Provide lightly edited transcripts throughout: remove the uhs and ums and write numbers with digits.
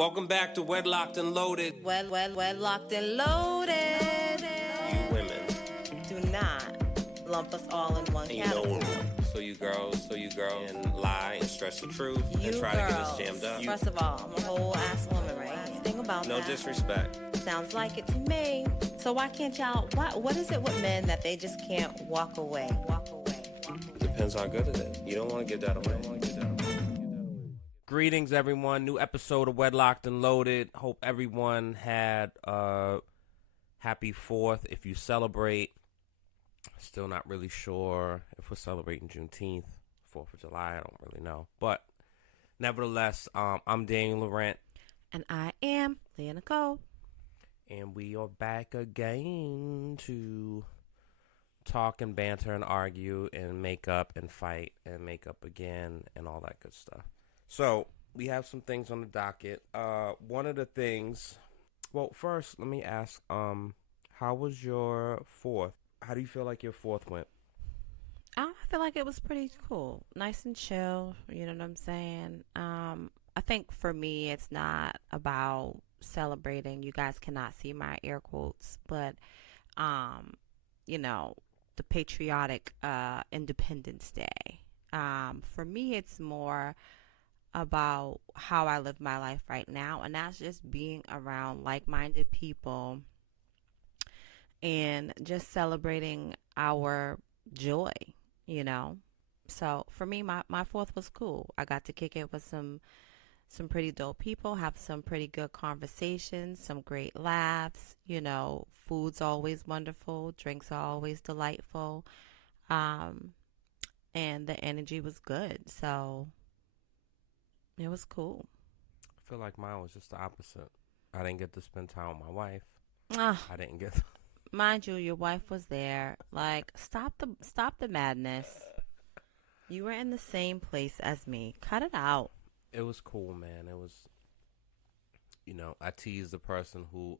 Welcome back to Wedlocked and Loaded. Wedlocked and loaded. You women. Do not lump us all in one category. So you girls, and lie and stretch the truth and try girls, to get us jammed up. First of all, I'm a whole ass woman, right? Think about no that. No disrespect. Sounds like it to me. So why can't y'all, what is it with men that they just can't walk away? Depends how good it is. You don't want to give that away. Greetings, everyone. New episode of Wedlocked and Loaded. Hope everyone had a happy 4th. If you celebrate, still not really sure if we're celebrating Juneteenth, 4th of July. I don't really know. But nevertheless, I'm Daniel Laurent. And I am Leah Nicole. And we are back again to talk and banter and argue and make up and fight and make up again and all that good stuff. So we have some things on the docket. One of the things, well, first let me ask, how was your 4th? How do you feel like your 4th went? I feel like it was pretty cool, nice and chill. You know what I'm saying? I think for me, it's not about celebrating. You guys cannot see my air quotes, but you know, the patriotic Independence Day. For me, it's more about how I live my life right now, and that's just being around like-minded people and just celebrating our joy, you know. So for me, my 4th was cool. I got to kick it with some pretty dope people, have some pretty good conversations, some great laughs, you know. Food's always wonderful, drinks are always delightful, and the energy was good, so it was cool. I feel like mine was just the opposite. I didn't get to spend time with my wife. I didn't get Mind you, your wife was there. Like, stop the madness. You were in the same place as me. Cut it out. It was cool, man. It was, you know, I teased the person who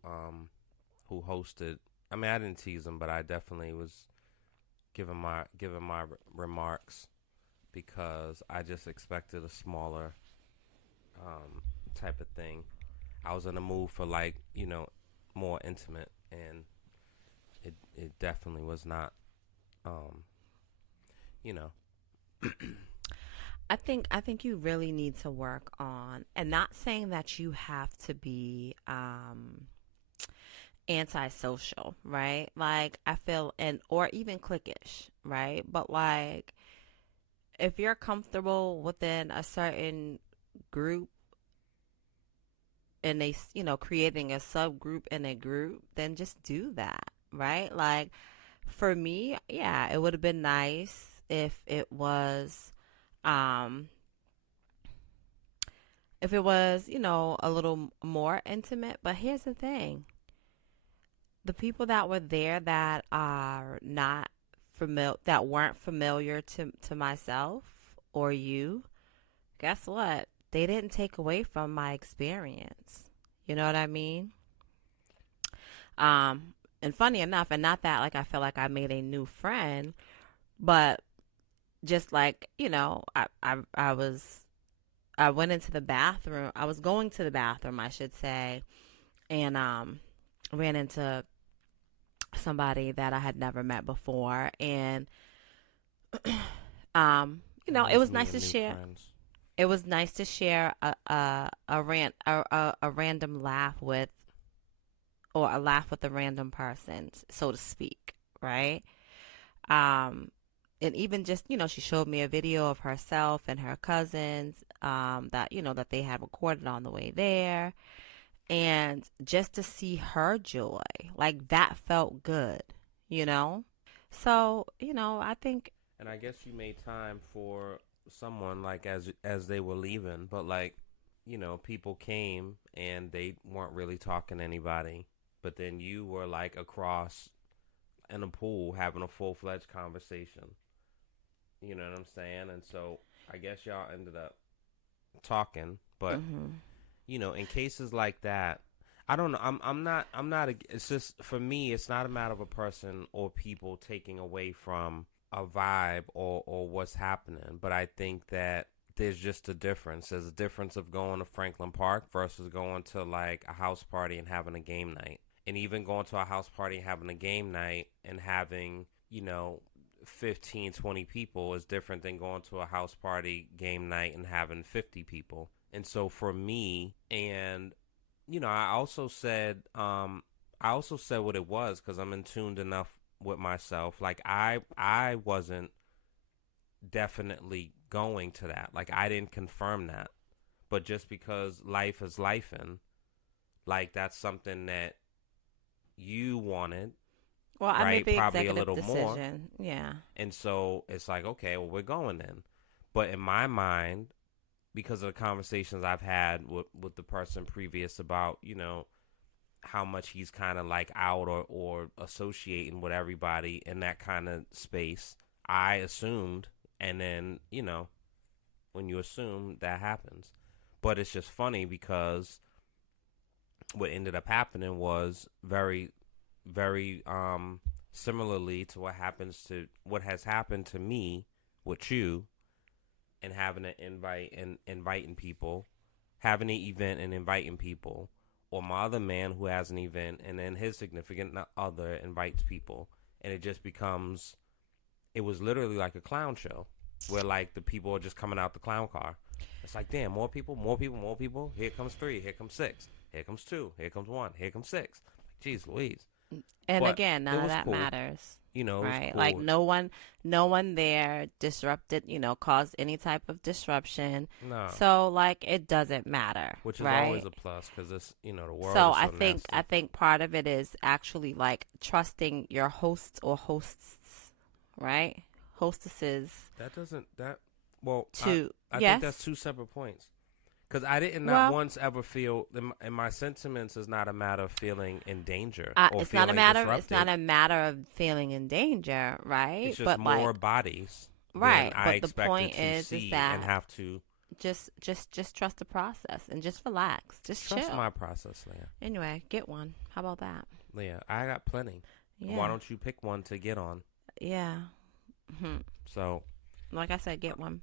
hosted. I mean, I didn't tease him, but I definitely was giving my remarks because I just expected a smaller type of thing. I was in the mood for, like, you know, more intimate, and it definitely was not, you know. I think you really need to work on, and not saying that you have to be antisocial, right? Like, I feel, or even cliquish, right? But like, if you're comfortable within a certain group and they, you know, creating a subgroup in a group, then just do that, right? Like, for me, yeah, it would have been nice if it was, you know, a little more intimate. But here's the thing. The people that were there that are not that weren't familiar to myself or you, guess what? They didn't take away from my experience. You know what I mean? And funny enough, and not that like I feel like I made a new friend, but just like, you know, I went into the bathroom. I was going to the bathroom, I should say, and ran into somebody that I had never met before, and you know, it was nice to share. Friends. It was nice to share a random laugh with, or a laugh with a random person, so to speak, right? And even just, you know, she showed me a video of herself and her cousins that, you know, that they had recorded on the way there. And just to see her joy, like, that felt good, you know? So, you know, I think. And I guess you made time for someone, like, as they were leaving. But, like, you know, people came and they weren't really talking to anybody. But then you were, like, across in a pool having a full-fledged conversation. You know what I'm saying? And so I guess y'all ended up talking. But, you know, in cases like that, I don't know. I'm not. It's just, for me, it's not a matter of a person or people taking away from a vibe or what's happening. But I think that there's just a difference. There's a difference of going to Franklin Park versus going to like a house party and having a game night. And even going to a house party and having a game night and having, 15, 20 people is different than going to a house party game night and having 50 people. And so for me, and I also said what it was because I'm in tuned enough with myself. Like I wasn't definitely going to that. Like I didn't confirm that. But just because life is lifing, like that's something that you wanted, Well, I made right? the Probably a executive little more. decision. Yeah. And so it's like, okay, well, we're going then. But in my mind, because of the conversations I've had with the person previous about, how much he's kind of like out or associating with everybody in that kind of space, I assumed. And then, when you assume, that happens. But it's just funny because what ended up happening was very, very similarly to what has happened to me with you and having an invite and inviting people, having an event and inviting people, or my other man who has an event and then his significant other invites people, and it just becomes, it was literally like a clown show where like the people are just coming out the clown car. It's like, damn, more people, more people, more people. Here comes 3, here comes 6, here comes 2, here comes 1, here comes 6. Jeez Louise. And But again, it none of was that cool. matters. It was Right? cool. Like no one there disrupted, caused any type of disruption. No. So like it doesn't matter, Which is always right? a plus because it's, the world So is so I nasty. think part of it is actually like trusting your hosts or hosts, right? Hostesses That doesn't, that, well, to I think that's yes. two separate points. Because I did not Well, once ever feel, and my sentiments is not a matter of feeling in danger or it's not a feeling matter. It's not disrupted. a matter of feeling in danger, It's right? just But more like, bodies than right. I But the expected point to is see and that have to just trust the process and just relax, just trust chill. my process, Leah. Anyway, get one. How about that? Leah, I got plenty. Why Yeah, don't you pick one to get on? yeah. So, Like I said, get one.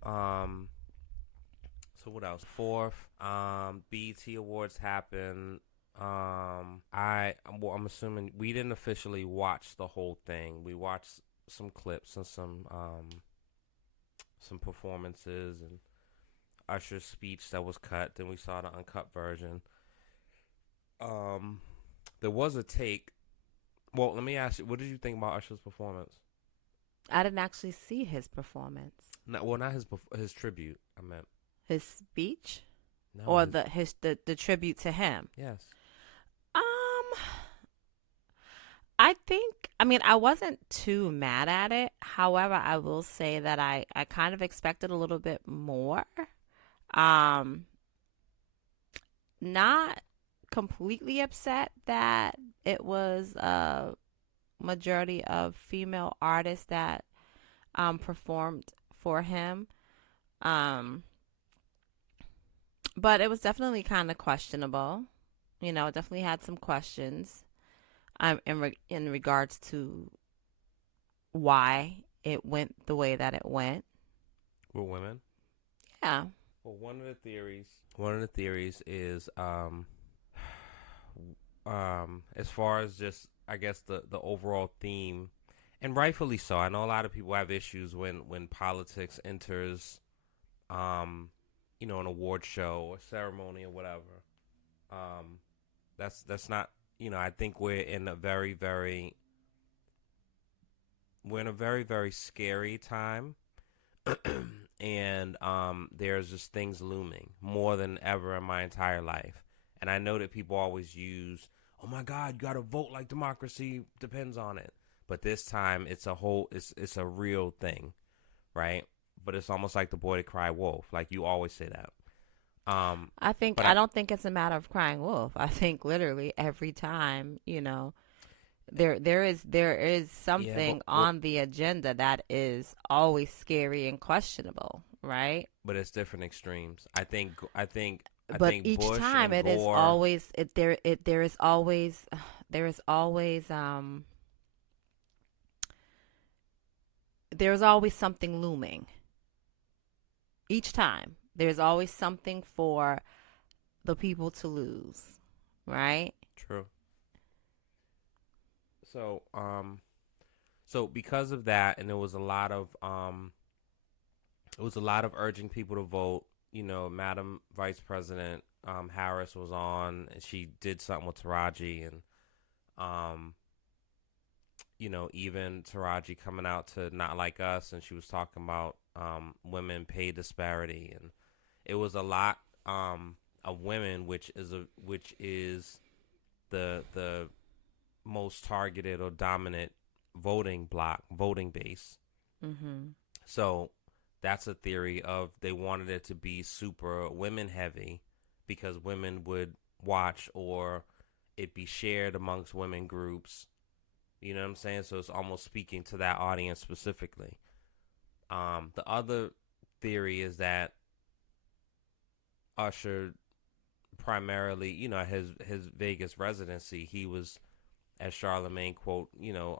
so what else? Fourth, BET Awards happened. I'm assuming we didn't officially watch the whole thing. We watched some clips and some performances and Usher's speech that was cut. Then we saw the uncut version. There was a take. Well, let me ask you, what did you think about Usher's performance? I didn't actually see his performance. No, well, not his tribute. I meant His speech no. or the tribute to him. Yes. Um, I think, I mean, I wasn't too mad at it. However, I will say that I kind of expected a little bit more. Um, Not completely upset that it was a majority of female artists that performed for him. Um, but it was definitely kind of questionable. It definitely had some questions in regards to why it went the way that it went. With women. Yeah. Well, one of the theories is as far as just I guess the overall theme, and rightfully so. I know a lot of people have issues when politics enters an award show or ceremony or whatever. That's not, I think we're in a very very scary time. And there's just things looming more than ever in my entire life. And I know that people always use, oh my God, you got to vote like democracy depends on it. But this time it's a real thing, right? But it's almost like the boy that cried wolf. Like you always say that. I don't think it's a matter of crying wolf. I think literally every time, there is Yeah, something on the agenda that is always scary and questionable, right? but it's different extremes. I But think each Bush time and it is Gore. always there is always there is always something looming each time There's always something for the people to lose, right? True. So, so because of that, and there was a lot of it was a lot of urging people to vote. You know, Madam Vice President Harris was on, and she did something with Taraji, and um, you know, even Taraji coming out to Not Like Us, and she was talking about women pay disparity, and it was a lot of women, which is the most targeted or dominant voting base. Mm-hmm. So that's a theory of they wanted it to be super women heavy because women would watch or it be shared amongst women groups. You know what I'm saying? So it's almost speaking to that audience specifically. The other theory is that Usher primarily, you know, his Vegas residency, he was, as Charlemagne quote, you know,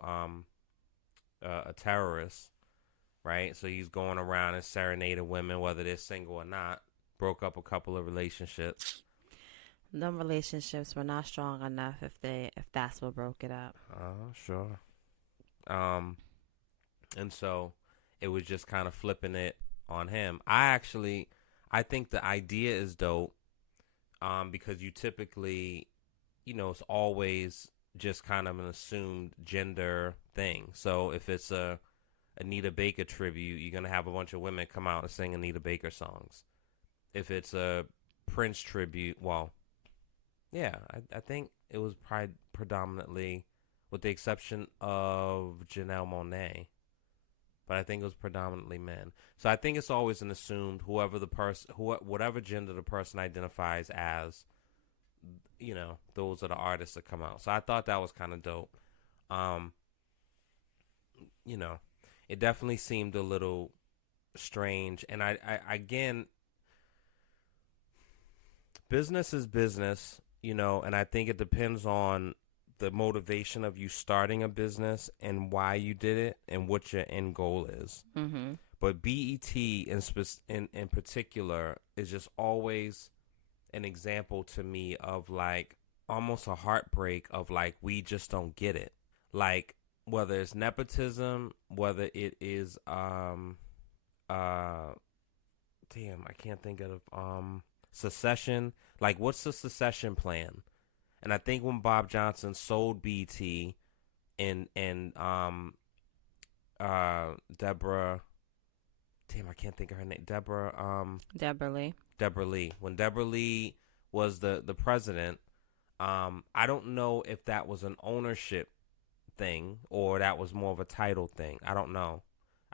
a terrorist, right? So he's going around and serenading women, whether they're single or not. Broke up a couple of relationships. Them relationships were not strong enough if that's what broke it up. Sure. Um, and so it was just kind of flipping it on him. I think the idea is dope. Because you typically, you know, it's always just kind of an assumed gender thing. So if it's a Anita Baker tribute, you're gonna have a bunch of women come out and sing Anita Baker songs. If it's a Prince tribute, well, yeah, I think it was predominantly, with the exception of Janelle Monáe, but I think it was predominantly men. So I think it's always an assumed whatever gender the person identifies as, you know, those are the artists that come out. So I thought that was kind of dope. Um, you know, it definitely seemed a little strange, and I again, business is business, you know, and I think it depends on the motivation of you starting a business and why you did it and what your end goal is. Mm-hmm. But BET in particular is just always an example to me of like almost a heartbreak of like we just don't get it. Like whether it's nepotism, whether it is damn, I can't think of secession. Like what's the secession plan? And I think when Bob Johnson sold BT and Deborah, damn, I can't think of her name. Deborah Lee. Deborah Lee. When Deborah Lee was the president, I don't know if that was an ownership thing or that was more of a title thing. I don't know.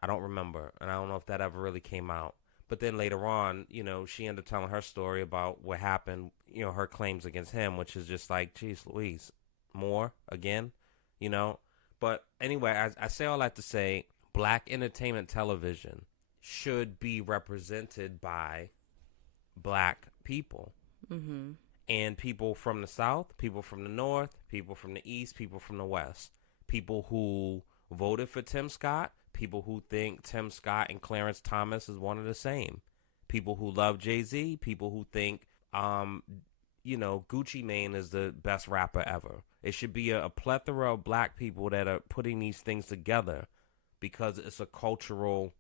I don't remember, and I don't know if that ever really came out. But then later on, you know, she ended up telling her story about what happened, you know, her claims against him, which is just like, geez, Louise, more again, you know. But anyway, I say all that to say, black entertainment television should be represented by black people. Mm-hmm. And people from the South, people from the North, people from the East, people from the West, people who voted for Tim Scott, people who think Tim Scott and Clarence Thomas is one of the same, people who love Jay-Z, people who think, you know, Gucci Mane is the best rapper ever. It should be a plethora of black people that are putting these things together because it's a cultural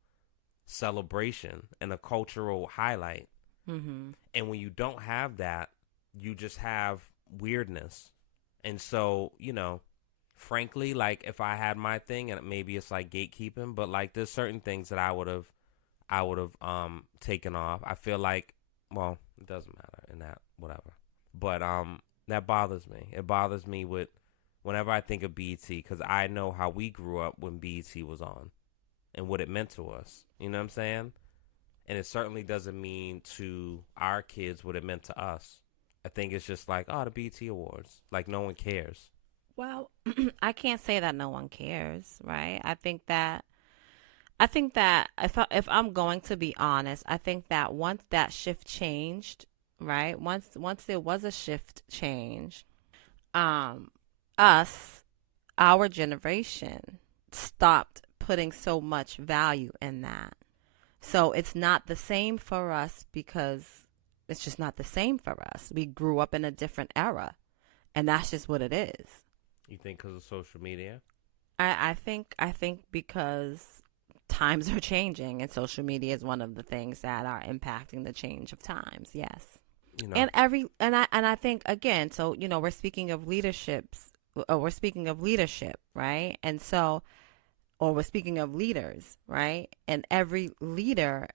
celebration and a cultural highlight. Mm-hmm. And when you don't have that, you just have weirdness. And so, you know, frankly, like if I had my thing, and maybe it's like gatekeeping, but like there's certain things that I would have taken off. I feel like, well, it doesn't matter in that whatever. But that bothers me. It bothers me with whenever I think of BET because I know how we grew up when BET was on and what it meant to us. You know what I'm saying? And it certainly doesn't mean to our kids what it meant to us. I think it's just like, oh, the BET Awards. Like, no one cares. Well, I can't say that no one cares, right? I think that if I'm going to be honest, I think that once that shift changed, right? Once there was a shift change, um, us, our generation, stopped putting so much value in that. So it's not the same for us because it's just not the same for us. We grew up in a different era, and that's just what it is. You think because of social media? I think because times are changing, and social media is one of the things that are impacting the change of times. Yes. You know, And I think again, so we're speaking of leadership, right? And so, or we're speaking of leaders, right? And every leader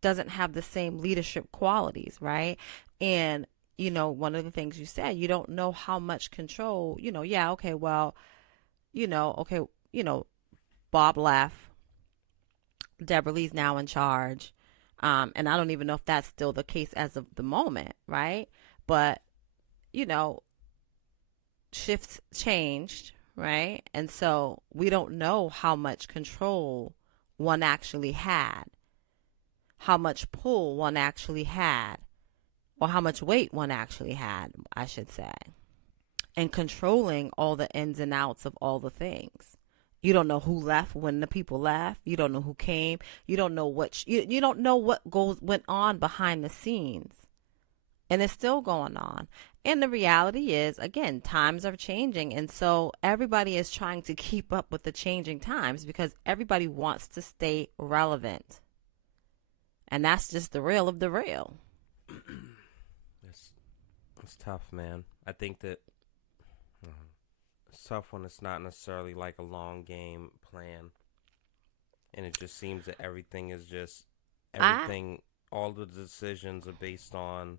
doesn't have the same leadership qualities, right? And one of the things you said, you don't know how much control, yeah, okay, well, okay, you know, Bob left, Deborah Lee's now in charge. And I don't even know if that's still the case as of the moment, right? But, you know, shifts changed, right? And so we don't know how much control one actually had, how much pull one actually had, or how much weight one actually had, I should say, and controlling all the ins and outs of all the things. You don't know who left when the people left. You don't know who came. You don't know you don't know what went on behind the scenes, and it's still going on. And the reality is, again, times are changing, and so everybody is trying to keep up with the changing times because everybody wants to stay relevant, and that's just the real of the real. it's tough, man. I think that it's tough when it's not necessarily like a long game plan, and it just seems that everything is just everything. All the decisions are based on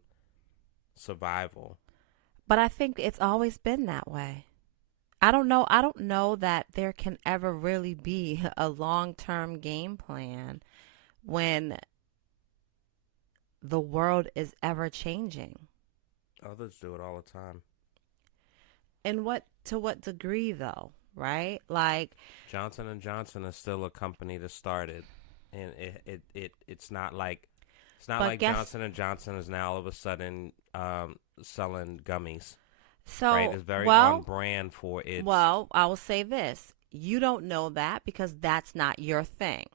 survival. But I think it's always been that way. I don't know that there can ever really be a long-term game plan when the world is ever changing. Others do it all the time. And to what degree though, right? Like Johnson and Johnson is still a company that started, and it's not like Johnson and Johnson is now all of a sudden selling gummies. So, right, it's very well, on brand for its. well, I will say this. You don't know that because that's not your thing,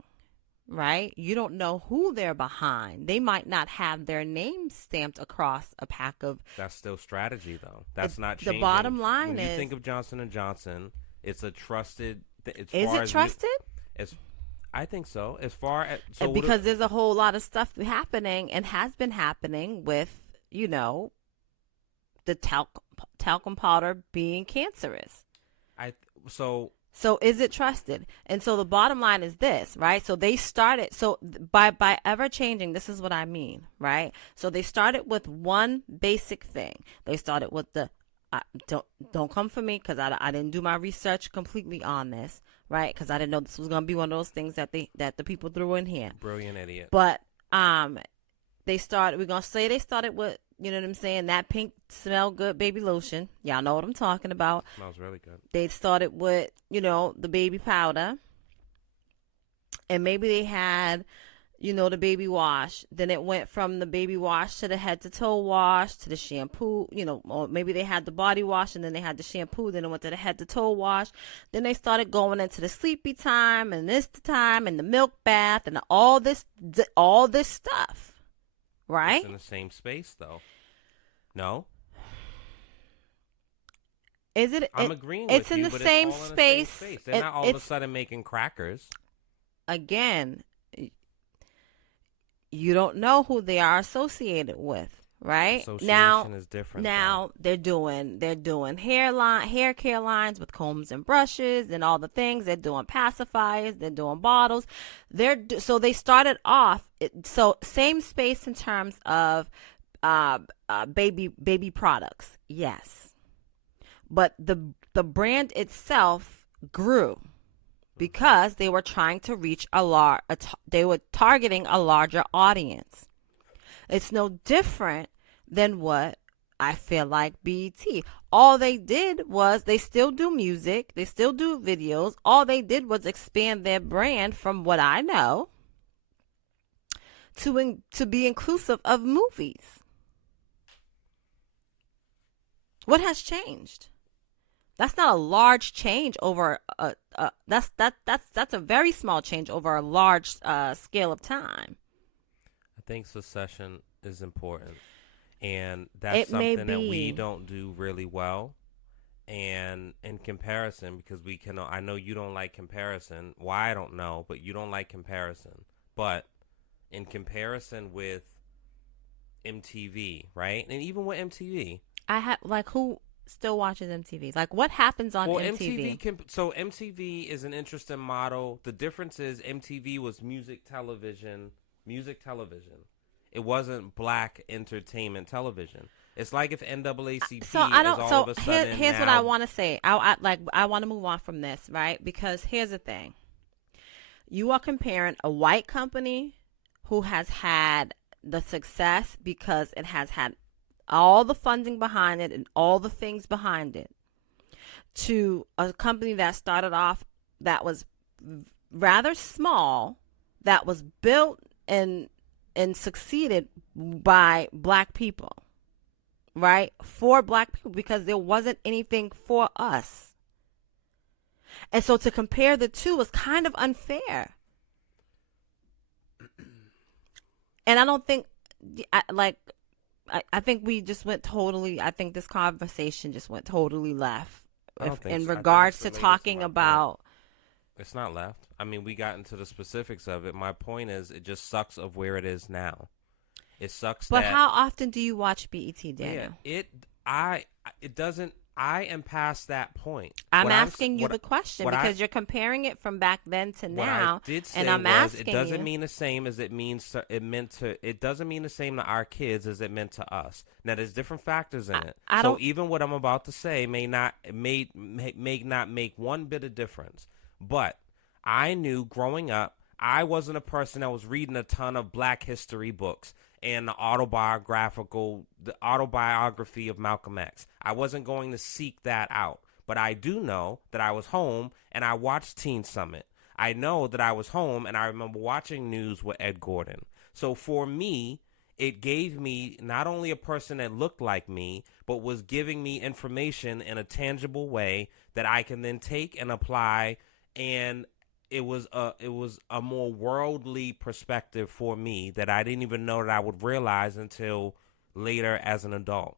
right? You don't know who they're behind. They might not have their name stamped across a pack of. That's still strategy, though. That's not The changing. bottom line when you is, think of Johnson and Johnson, it's a trusted. is it trusted? As I think so. As far as Because there's a whole lot of stuff happening and has been happening with the talcum powder being cancerous. So So is it trusted? And so the bottom line is this, right? So they started, so by ever changing, this is what I mean, right? So they started with one basic thing. They started with don't come for me because I didn't do my research completely on this, right? Because I didn't know this was gonna be one of those things that the people threw in here. Brilliant idiot. But we're gonna say they started with, you know what I'm saying, that pink smell good baby lotion. Y'all know what I'm talking about. Smells really good. They started with, the baby powder. And maybe they had, the baby wash. Then it went from the baby wash to the head to toe wash to the shampoo, or maybe they had the body wash and then they had the shampoo. Then it went to the head to toe wash. Then they started going into the sleepy time and this time and the milk bath and all this stuff. Right? It's in the same space, though. No? Is it? I'm agreeing with you. It's in the but same it's all in space. The same space. They're not all of a sudden making crackers. Again, you don't know who they are associated with, right? Association is different. Now they're doing hair care lines with combs and brushes and all the things. They're doing pacifiers. They're doing bottles. So they started off. So same space in terms of baby products, yes, but the brand itself grew because they were trying to reach they were targeting a larger audience. It's no different than what I feel like BET. All they did was they still do music, they still do videos. All they did was expand their brand from what I know to be inclusive of movies. What has changed? That's not a large change over that's a very small change over a large scale of time. I think succession is important, and that's It may something that we be. don't do really well. And in comparison, because we can, I know you don't like comparison. Why, I don't know, but you don't like comparison. But in comparison with MTV, right? And even with MTV, I have like who still watches MTV? Like what happens on well, MTV? so MTV is an interesting model. The difference is MTV was music television, It wasn't black entertainment television. It's like if So NAACP I is don't. all of So a sudden here's what I now. want to say. I want to move on from this, right? Because here's the thing: you are comparing a white company who has had the success because it has had all the funding behind it and all the things behind it to a company that started off that was rather small, that was built and succeeded by black people, right? For black people because there wasn't anything for us. And so to compare the two was kind of unfair. And I don't think like I think we just went totally. I think this conversation just went totally left. I If don't think in so. I think regards it's to related to talking my point. about, It's not left. I mean, we got into the specifics of it. My point is, it just sucks of where it is now. It sucks but that, how often do you watch BET, yeah, Daniel? it doesn't. I am past that point. I'm What I'm asking you the question what I because you're comparing it from back then to what I now, did and say I'm was, it asking doesn't you. mean the same as it meant to. It doesn't mean the same to our kids as it meant to us. Now, there's different factors in it. I So don't. even what I'm about to say may not make one bit of difference. But I knew growing up, I wasn't a person that was reading a ton of Black history books and the autobiography of Malcolm X. I wasn't going to seek that out. But I do know that I was home and I watched Teen Summit. I know that I was home and I remember watching news with Ed Gordon. So for me, it gave me not only a person that looked like me, but was giving me information in a tangible way that I can then take and apply. And it was a more worldly perspective for me that I didn't even know that I would realize until later as an adult.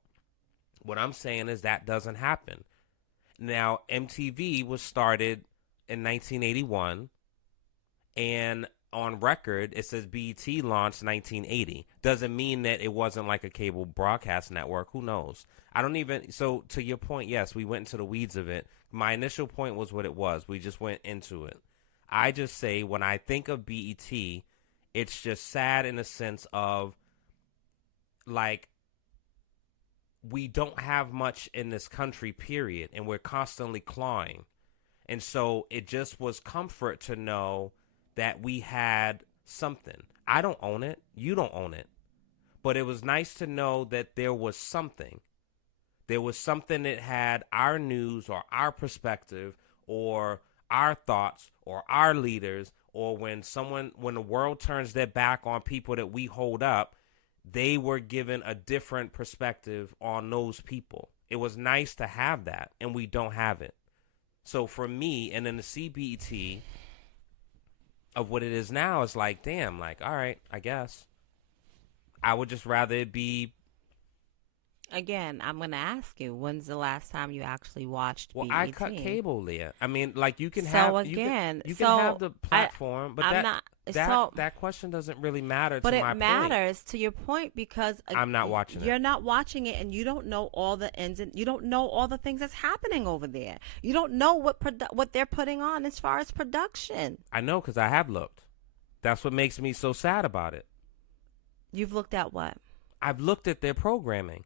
What I'm saying is that doesn't happen. Now, MTV was started in 1981, and on record, it says BET launched 1980. Doesn't mean that it wasn't like a cable broadcast network. Who knows? I don't even. So, to your point, yes, we went into the weeds of it. My initial point was what it was. We just went into it. I just say when I think of BET, it's just sad in the sense of like we don't have much in this country, period, and we're constantly clawing. And so it just was comfort to know that we had something. I don't own it. You don't own it. But it was nice to know that there was something. There was something that had our news or our perspective or our thoughts or our leaders, or when the world turns their back on people that we hold up, they were given a different perspective on those people. It was nice to have that, and we don't have it. So for me, and then the CBT of what it is now is like, damn, like, all right, I guess I would just rather it be. Again, I'm going to ask you, when's the last time you actually watched Well, I cut BET? cable, Leah. I mean, like you can have So again, you can have so the I platform, but I'm that not that so that question doesn't really matter but to it my point. matters to your point because I'm not watching it. you're not watching it and you don't know all the ins and you don't know all the things that's happening over there. You don't know what they're putting on as far as production. I know because I have looked. That's what makes me so sad about it. You've looked at what? I've looked at their programming.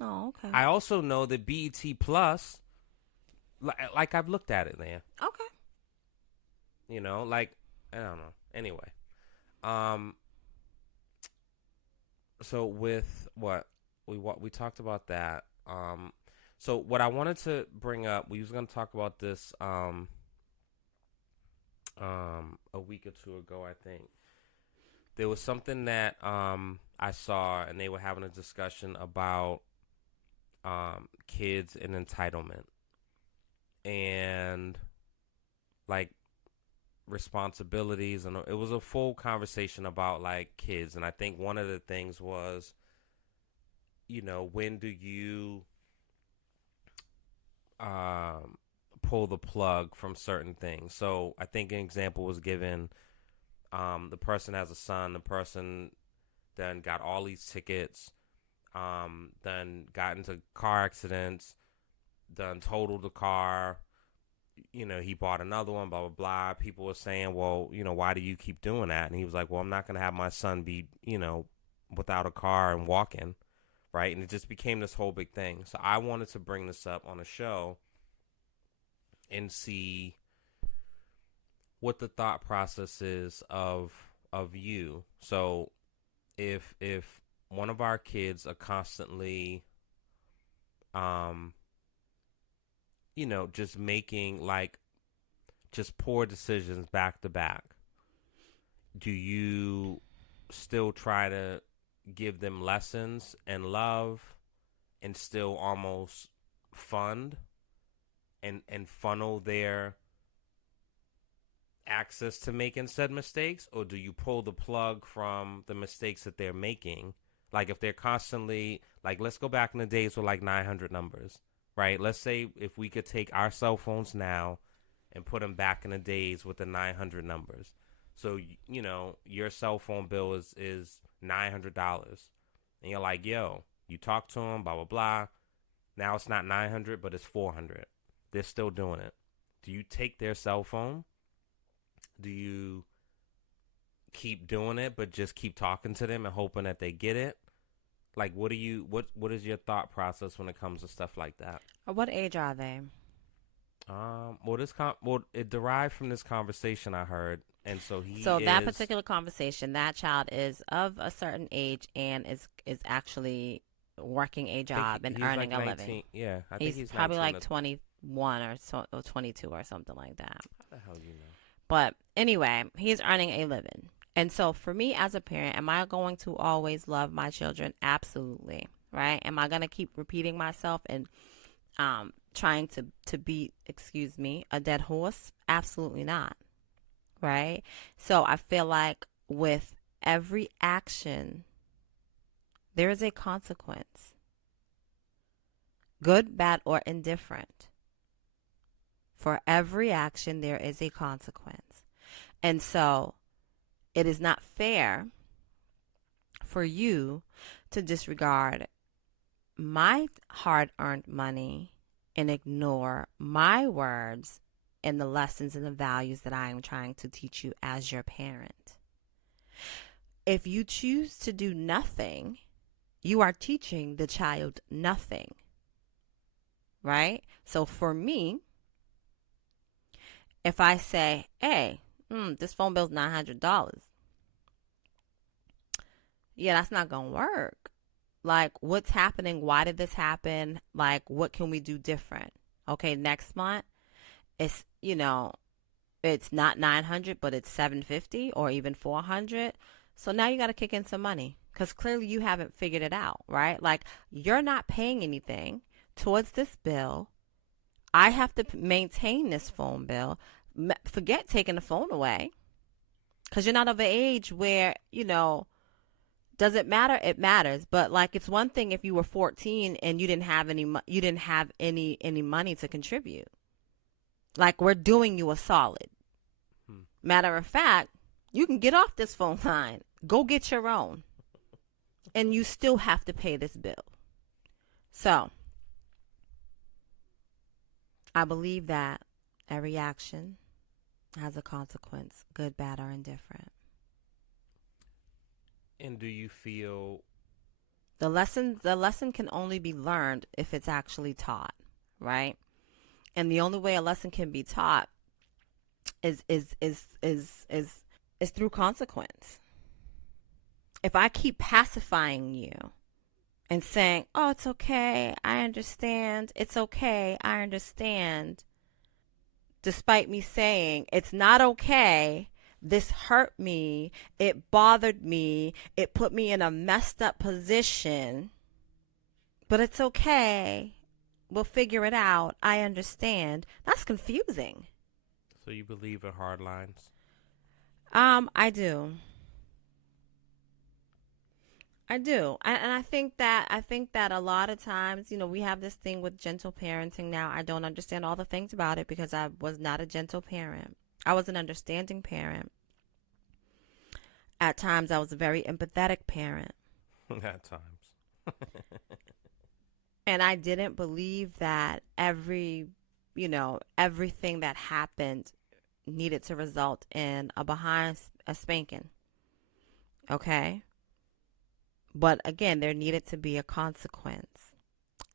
Oh, okay. I also know that BET Plus, like I've looked at it, man. Okay. Like I don't know. Anyway, um, so with we talked about that. So what I wanted to bring up, we was gonna talk about this a week or two ago, I think. There was something that I saw, and they were having a discussion about kids and entitlement. and like responsibilities, and it was a full conversation about like kids. And I think one of the things was, when do you um pull the plug from certain things? So I think an example was given. The person has a son. The person then got all these tickets. Then got into car accidents. Then totaled the car. He bought another one, blah, blah, blah. People were saying, well, why do you keep doing that? And he was like, well, I'm not going to have my son be, without a car and walking, right? And it just became this whole big thing. So I wanted to bring this up on a show and see what the thought process is of you. So if one of our kids are constantly just making like just poor decisions back to back, do you still try to give them lessons and love and still almost fund and funnel their access to making said mistakes? Or do you pull the plug from the mistakes that they're making? Like if they're constantly, like, let's go back in the days with like 900 numbers, right? Let's say if we could take our cell phones now and put them back in the days with the 900 numbers. So, your cell phone bill is $900. And you're like, yo, you talk to them, blah, blah, blah. Now it's not 900, but it's 400. They're still doing it. Do you take their cell phone? Do you keep doing it, but just keep talking to them and hoping that they get it? Like, what is your thought process when it comes to stuff like that? What age are they? It derived from this conversation I heard, and so that particular conversation, that child is of a certain age and is actually working a job and earning like a 19, living. Yeah, I think he's probably 19 like 21 or 22 or something like that. How the hell do you know? But anyway, he's earning a living. And so for me as a parent, am I going to always love my children? Absolutely. Right? Am I going to keep repeating myself and trying to beat, a dead horse? Absolutely not. Right? So I feel like with every action, there is a consequence. Good, bad, or indifferent. For every action, there is a consequence. And so it is not fair for you to disregard my hard-earned money and ignore my words and the lessons and the values that I am trying to teach you as your parent. If you choose to do nothing, you are teaching the child nothing, right? So for me, if I say, hey, this phone bill's $900, yeah, that's not going to work. Like, what's happening? Why did this happen? Like, what can we do different? Okay, next month, it's, it's not 900, but it's 750 or even 400. So now you got to kick in some money because clearly you haven't figured it out, right? Like, you're not paying anything towards this bill. I have to maintain this phone bill. Forget taking the phone away because you're not of an age where, does it matter? It matters. But like, it's one thing if you were 14 and you didn't have any money to contribute. Like, we're doing you a solid. Matter of fact, you can get off this phone line. Go get your own. And you still have to pay this bill. So, I believe that every action has a consequence, good, bad, or indifferent. And do you feel the lesson can only be learned if it's actually taught, right? And the only way a lesson can be taught is through consequence. If I keep pacifying you and saying, "Oh, it's okay, I understand. It's okay, I understand," despite me saying it's not okay, this hurt me, it bothered me, it put me in a messed up position, but it's okay, we'll figure it out. I understand. That's confusing. So you believe in hard lines? I do. I do. And I think that a lot of times, we have this thing with gentle parenting now. I don't understand all the things about it because I was not a gentle parent. I was an understanding parent. At times I was a very empathetic parent. At times. And I didn't believe that everything that happened needed to result in a spanking. Okay? But again, there needed to be a consequence.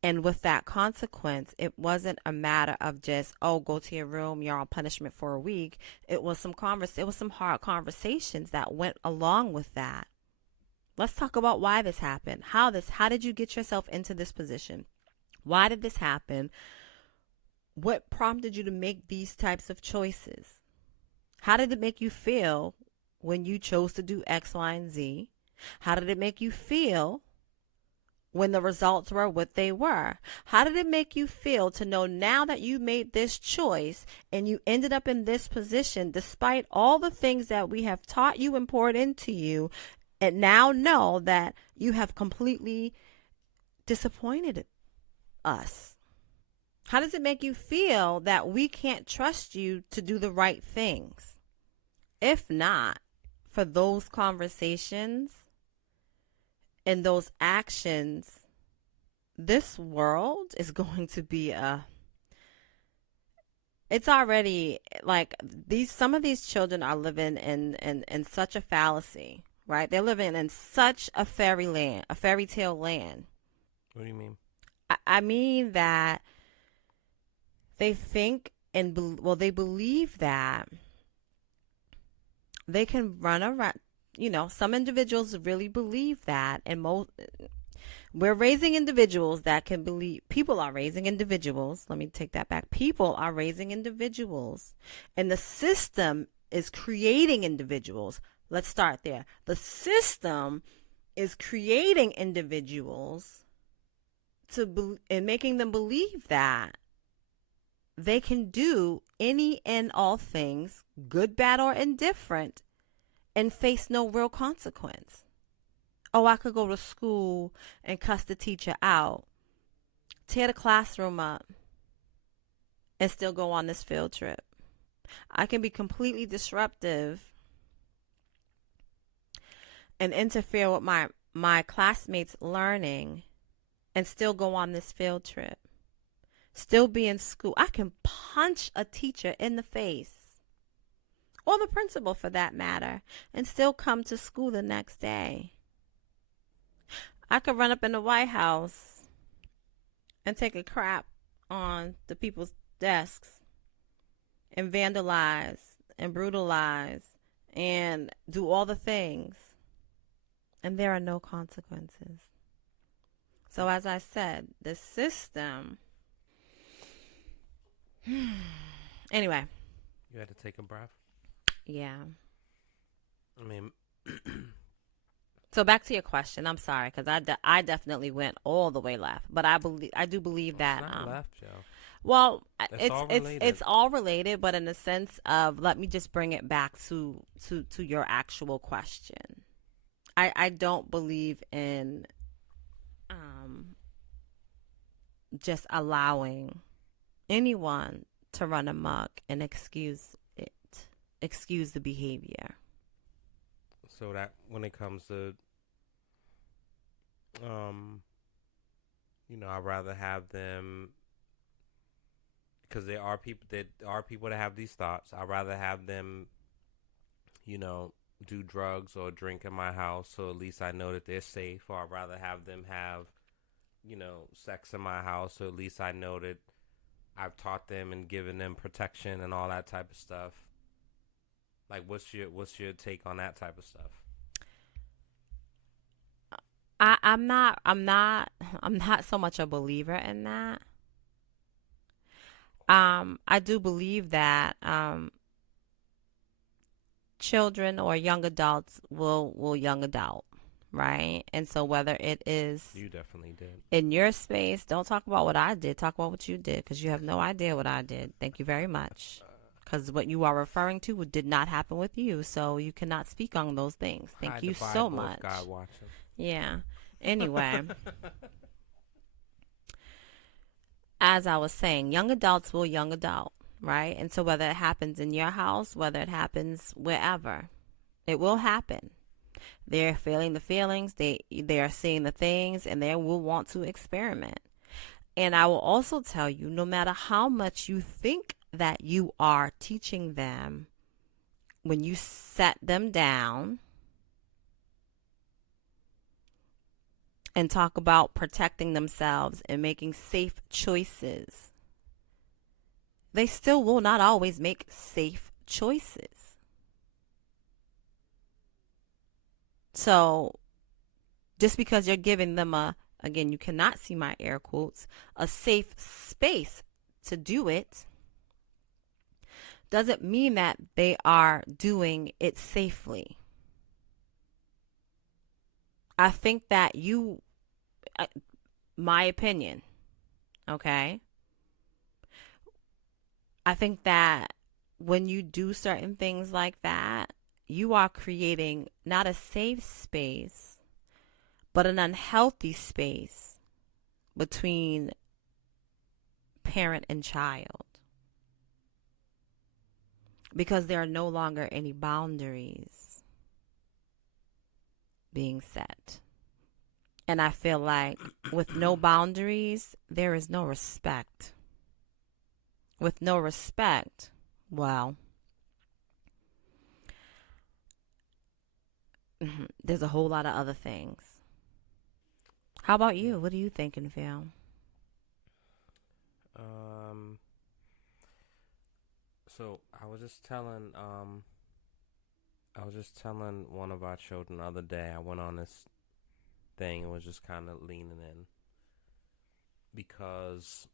And with that consequence, it wasn't a matter of just, oh, go to your room, you're on punishment for a week. It was some hard conversations that went along with that. Let's talk about why this happened. How did you get yourself into this position? Why did this happen? What prompted you to make these types of choices? How did it make you feel when you chose to do X, Y, and Z? How did it make you feel when the results were what they were? How did it make you feel to know now that you made this choice and you ended up in this position despite all the things that we have taught you and poured into you, and now know that you have completely disappointed us? How does it make you feel that we can't trust you to do the right things? If not for those conversations and those actions, this world is going to be it's already like some of these children are living in such a fallacy, right? They're living in such a fairy tale land. What do you mean? I mean that they think they believe that they can run around. Some individuals really believe that, and we're raising individuals that can believe. People are raising individuals. Let me take that back. People are raising individuals, and the system is creating individuals. Let's start there. The system is creating individuals and making them believe that they can do any and all things, good, bad, or indifferent, and face no real consequence. Oh, I could go to school and cuss the teacher out, tear the classroom up, and still go on this field trip. I can be completely disruptive and interfere with my classmates' learning and still go on this field trip. Still be in school. I can punch a teacher in the face, or the principal for that matter, and still come to school the next day. I could run up in the White House and take a crap on the people's desks and vandalize and brutalize and do all the things, and there are no consequences. So as I said, the system. Anyway. You had to take a breath? Yeah. I mean, so back to your question. I'm sorry, because I definitely went all the way left, but I do believe that it's not left, Joe. Well, It's all related. it's all related, but in the sense of, let me just bring it back to your actual question. I don't believe in just allowing anyone to run amok and excuse the behavior. So that when it comes to, I'd rather have them, because there are people that have these thoughts. I'd rather have them, do drugs or drink in my house, so at least I know that they're safe. Or I'd rather have them have, sex in my house, so at least I know that I've taught them and given them protection and all that type of stuff. Like, what's your take on that type of stuff? I'm not so much a believer in that. I do believe that children or young adults will young adult, right? And so whether it is You definitely did. in your space, don't talk about what I did. Talk about what you did because you have no idea what I did. Thank you very much. Because what you are referring to did not happen with you. So you cannot speak on those things. Thank Hide you the so Bible if God much. watching. Yeah. Anyway, as I was saying, young adults will young adult, right? And so whether it happens in your house, whether it happens wherever, it will happen. They're feeling the feelings, they are seeing the things, and they will want to experiment. And I will also tell you, no matter how much you think that you are teaching them, when you set them down and talk about protecting themselves and making safe choices, they still will not always make safe choices. So just because you're giving them again, you cannot see my air quotes, a safe space to do it, doesn't mean that they are doing it safely. I think that my opinion, okay? I think that when you do certain things like that, you are creating not a safe space, but an unhealthy space between parent and child because there are no longer any boundaries being set. And I feel like with no boundaries, there is no respect. With no respect, well, there's a whole lot of other things. How about Yeah. you? What do you think and feel? Um. So I was just telling one of our children the other day. I went on this thing and was just kind of leaning in because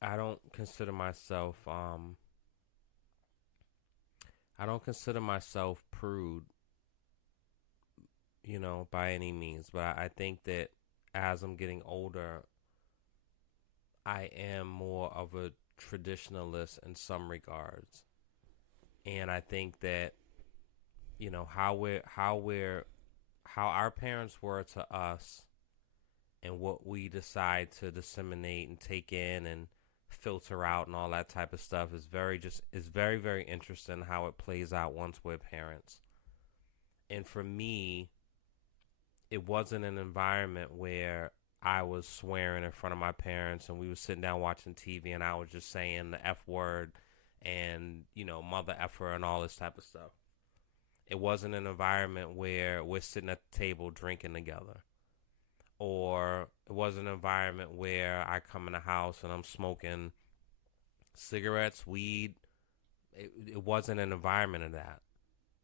I don't consider myself I don't consider myself prude, by any means. But I think that as I'm getting older, I am more of a traditionalist in some regards. And I think that, how our parents were to us and what we decide to disseminate and take in and filter out and all that type of stuff is very, very interesting how it plays out once we're parents. And for me, it wasn't an environment where I was swearing in front of my parents and we were sitting down watching TV and I was just saying the F word and, mother effer and all this type of stuff. It wasn't an environment where we're sitting at the table drinking together. Or it wasn't an environment where I come in the house and I'm smoking cigarettes, weed. It wasn't an environment of that.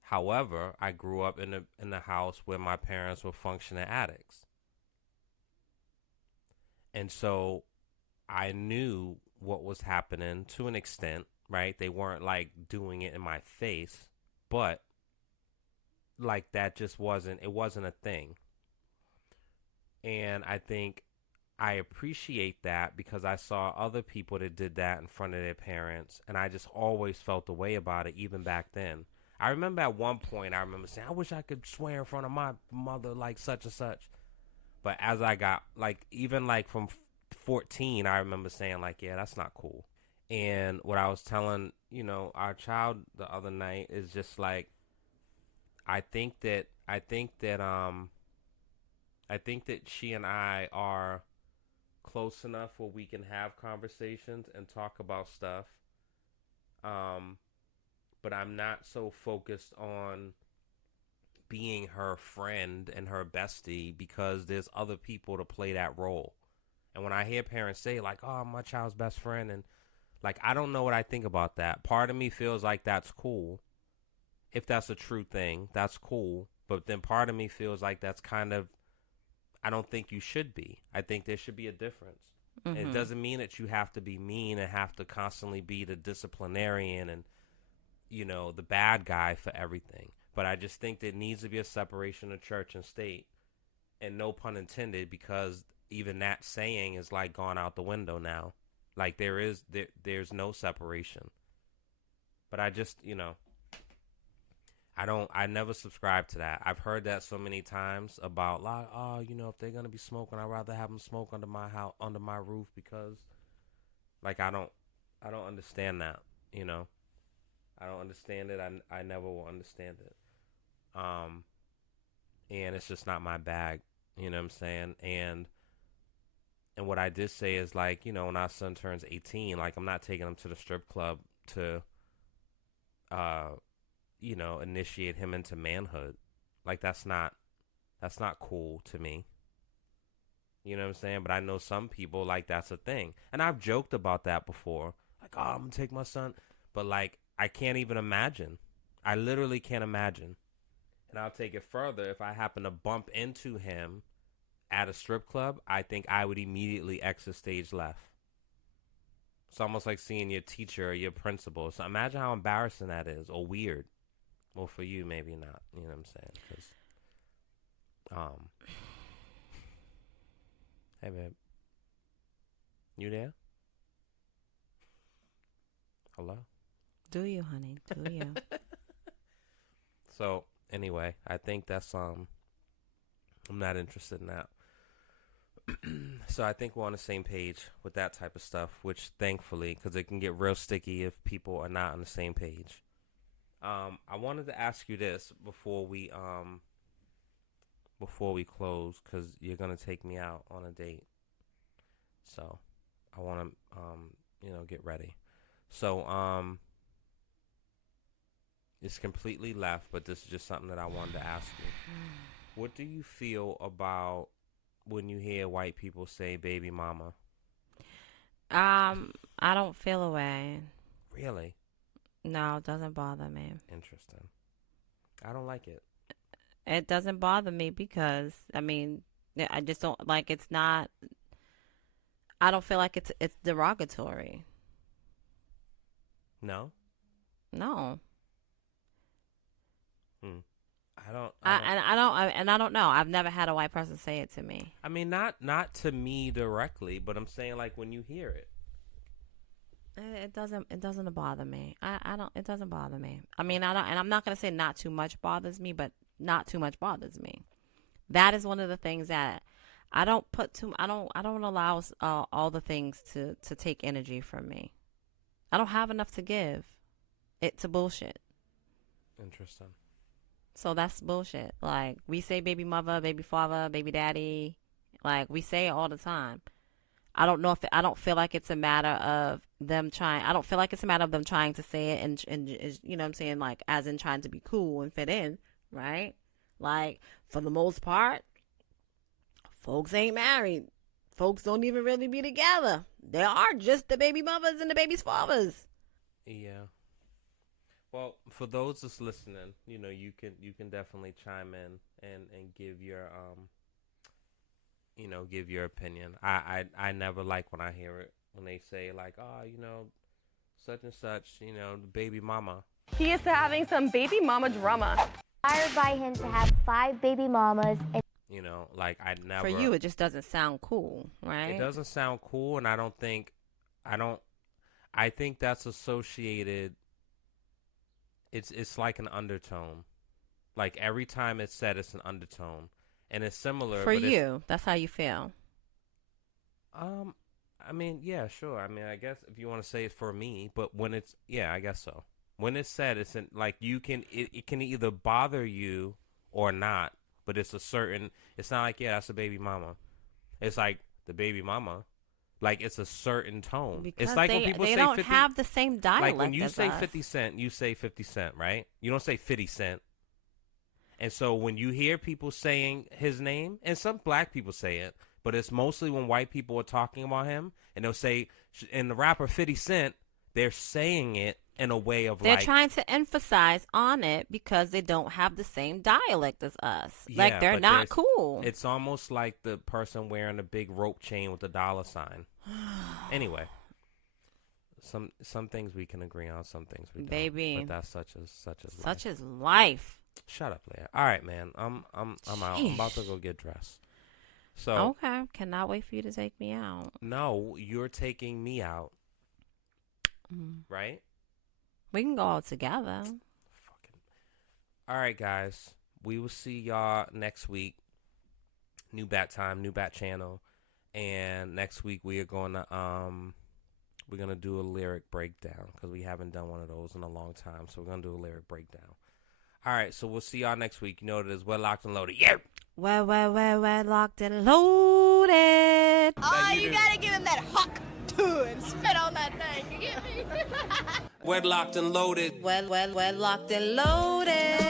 However, I grew up in a house where my parents were functioning addicts. And so I knew what was happening to an extent, right? They weren't like doing it in my face, but like that just wasn't a thing. And I think I appreciate that because I saw other people that did that in front of their parents, and I just always felt the way about it, even back then. I remember at one point, I remember saying, I wish I could swear in front of my mother like such and such. But as I got, like, even like from 14, I remember saying, like, yeah, that's not cool. And what I was telling, our child the other night is just like, I think that, I think that, I think that she and I are close enough where we can have conversations and talk about stuff. Um, but I'm not so focused on being her friend and her bestie because there's other people to play that role. And when I hear parents say like, "Oh, I'm my child's best friend," and like I don't know what I think about that. Part of me feels like that's cool. If that's a true thing, that's cool. But then part of me feels like that's kind of I don't think you should be. I think there should be a difference. And it Mm-hmm. doesn't mean that you have to be mean and have to constantly be the disciplinarian and, the bad guy for everything. But I just think there needs to be a separation of church and state, and no pun intended, because even that saying is like gone out the window now. Like there's no separation. But I just, I never subscribe to that. I've heard that so many times about like, oh, if they're gonna be smoking, I'd rather have them smoke under my house, under my roof, because like I don't understand that. I don't understand it. I never will understand it. And it's just not my bag. You know what I'm saying? And what I did say is like, when our son turns 18, like I'm not taking him to the strip club to, initiate him into manhood. Like that's not cool to me. You know what I'm saying? But I know some people, like, that's a thing. And I've joked about that before. Like, oh, I'm going to take my son. But, like, I can't even imagine. I literally can't imagine. And I'll take it further. If I happen to bump into him at a strip club, I think I would immediately exit stage left. It's almost like seeing your teacher or your principal. So imagine how embarrassing that is, or weird. Well, for you, maybe not. You know what I'm saying? 'Cause, hey, babe. You there? Hello? Do you, honey? Do you? So, anyway, I think that's, I'm not interested in that. So I think we're on the same page with that type of stuff, which thankfully, because it can get real sticky if people are not on the same page. I wanted to ask you this before we close, because you're gonna take me out on a date. So I want to, get ready. So it's completely left, but this is just something that I wanted to ask you. What do you feel about when you hear white people say baby mama? I don't feel a way. Really? No, it doesn't bother me. Interesting. I don't like it. It doesn't bother me because, I just don't, like, it's not, I don't feel like it's derogatory. No? No. I don't know. I've never had a white person say it to me. I mean, not to me directly, but I'm saying like when you hear it. It doesn't bother me. It doesn't bother me. And I'm not gonna say not too much bothers me, but not too much bothers me. That is one of the things that I don't allow all the things to take energy from me. I don't have enough to give. It's a bullshit. Interesting. So that's bullshit. Like, we say baby mother, baby father, baby daddy. Like, we say it all the time. I don't feel like it's a matter of them trying. I don't feel like it's a matter of them trying to say it and you know what I'm saying, like, as in trying to be cool and fit in, right? Like, for the most part, folks ain't married. Folks don't even really be together. They are just the baby mothers and the baby's fathers. Yeah. Well, for those that's listening, you can definitely chime in and give your give your opinion. I never like when I hear it, when they say like, oh, such and such, the baby mama. He is having some baby mama drama. Inspired by him to have 5 baby mamas. And like I never. For you, it just doesn't sound cool, right? It doesn't sound cool, and I think that's associated. It's like an undertone. Like every time it's said, it's an undertone, and it's similar. For you, that's how you feel. Yeah, sure. I guess if you want to say it for me, but when I guess so. When it's said, it's like it can either bother you or not, but it's not like, yeah, that's a baby mama. It's like the baby mama. Like, it's a certain tone. Because it's like when people say 50. They don't have the same dialect. Like when you as say us. 50 Cent, you say 50 Cent, right? You don't say 50 Cent. And so when you hear people saying his name, and some black people say it, but it's mostly when white people are talking about him, and they'll say, and the rapper 50 Cent, they're saying it in a way of they're trying to emphasize on it because they don't have the same dialect as us. Yeah, like, they're not cool. It's almost like the person wearing a big rope chain with a dollar sign. Anyway, some things we can agree on, some things we don't. Baby, but that's such as life. Such as life. Shut up, Leah. All right, man. I'm out. I'm about to go get dressed. So Okay, cannot wait for you to take me out. no, you're taking me out, right? We can go out together. Fucking. All right, guys. We will see y'all next week. New bat time, new bat channel, and next week we are gonna do a lyric breakdown because we haven't done one of those in a long time. So we're gonna do a lyric breakdown. All right, so we'll see y'all next week. You know what it is. We're locked and loaded. Yeah. We're locked and loaded. Oh, you gotta give him that hawk and spit on that thing. You get me? We're locked and loaded. We're locked and loaded.